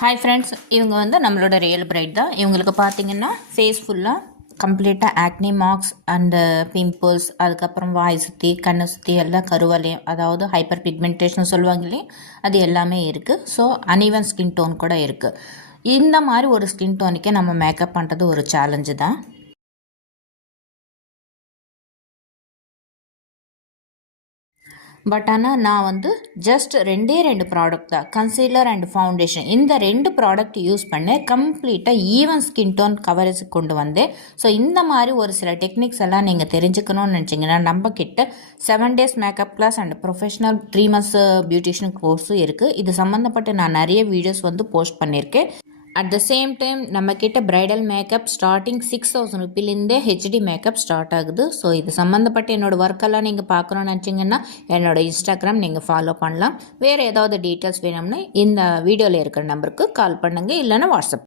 Hi friends, இவங்க வந்து நம்மளோட ரியல் பிரைட் தான். இவங்களுக்கு பார்த்தீங்கன்னா ஃபேஸ் ஃபுல்லாக கம்ப்ளீட்டாக ஆக்னி மார்க்ஸ் அண்டு பிம்பிள்ஸ், அதுக்கப்புறம் வாய் சுற்றி கண்ணை சுற்றி எல்லாம் கருவலையும், அதாவது ஹைப்பர் பிக்மெண்டேஷன் சொல்லுவாங்க இல்லையா, அது எல்லாமே இருக்குது. ஸோ அன்ஈவன் ஸ்கின் டோன் கூட இருக்குது. இந்த மாதிரி ஒரு ஸ்கின் டோனுக்கே நம்ம மேக்கப் பண்ணுறது ஒரு சேலஞ்சு தான். பட் ஆனால் நான் வந்து ஜஸ்ட் ரெண்டு ப்ராடக்ட் தான், கன்சீலர் அண்ட் ஃபவுண்டேஷன், இந்த 2 ப்ராடக்ட் யூஸ் பண்ணேன். கம்ப்ளீட்டாக ஈவன் ஸ்கின் டோன் கவரேஜ் கொண்டு வந்தேன். ஸோ இந்த மாதிரி ஒரு சில டெக்னிக்ஸ் எல்லாம் நீங்கள் தெரிஞ்சுக்கணும்னு நினச்சிங்கன்னா நம்ம கிட்ட 7 days makeup class and professional 3 months beautician கோர்ஸும் இருக்குது. இது சம்மந்தப்பட்டு நான் நிறைய வீடியோஸ் வந்து போஸ்ட் பண்ணியிருக்கேன். அட் த சேம் டைம் நம்மக்கிட்ட ப்ரைடல் மேக்கப் ஸ்டார்டிங் 6,000 ருபீலேருந்தே ஹெச்டி மேக்கப் ஸ்டார்ட் ஆகுது. ஸோ இது சம்மந்தப்பட்ட என்னோடய ஒர்க்கெல்லாம் நீங்கள் பார்க்கணுன்னு நினச்சிங்கன்னா என்னோடய இன்ஸ்டாகிராம் நீங்கள் ஃபாலோ பண்ணலாம். வேறு ஏதாவது டீட்டெயில்ஸ் வேணும்னா இந்த வீடியோவில் இருக்கிற நம்பருக்கு கால் பண்ணுங்கள், இல்லைன்னா வாட்ஸ்அப்.